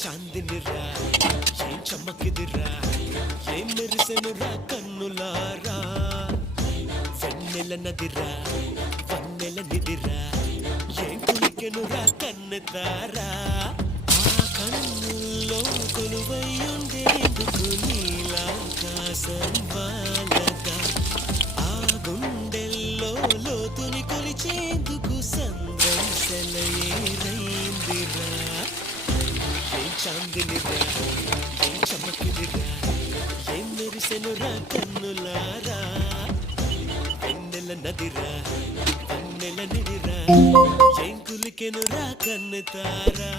చాందినిరా ఏం చమ్మకిదిరా ఏం మెరిసెనురా కన్నులారా వెన్నెల నదిరా వన్నెల నిదిరా ఏం కులికెనురా కన్నెతారా ఆ కన్నుల్లో కొలువయ్యుండేందుకు నీలాకాశం వాలగా ఆ గుండెల్లో లోతుని కొలిచేందుకు సంద్రం సెలయేరైందిరా ఏం చాందినిరా ఏం చమకిదిరా ఏం మెరిసెనురా కన్నులారా వెన్నెల నదిరా వన్నెల నిదిరా ఏం కులికెనురా కన్నెతారా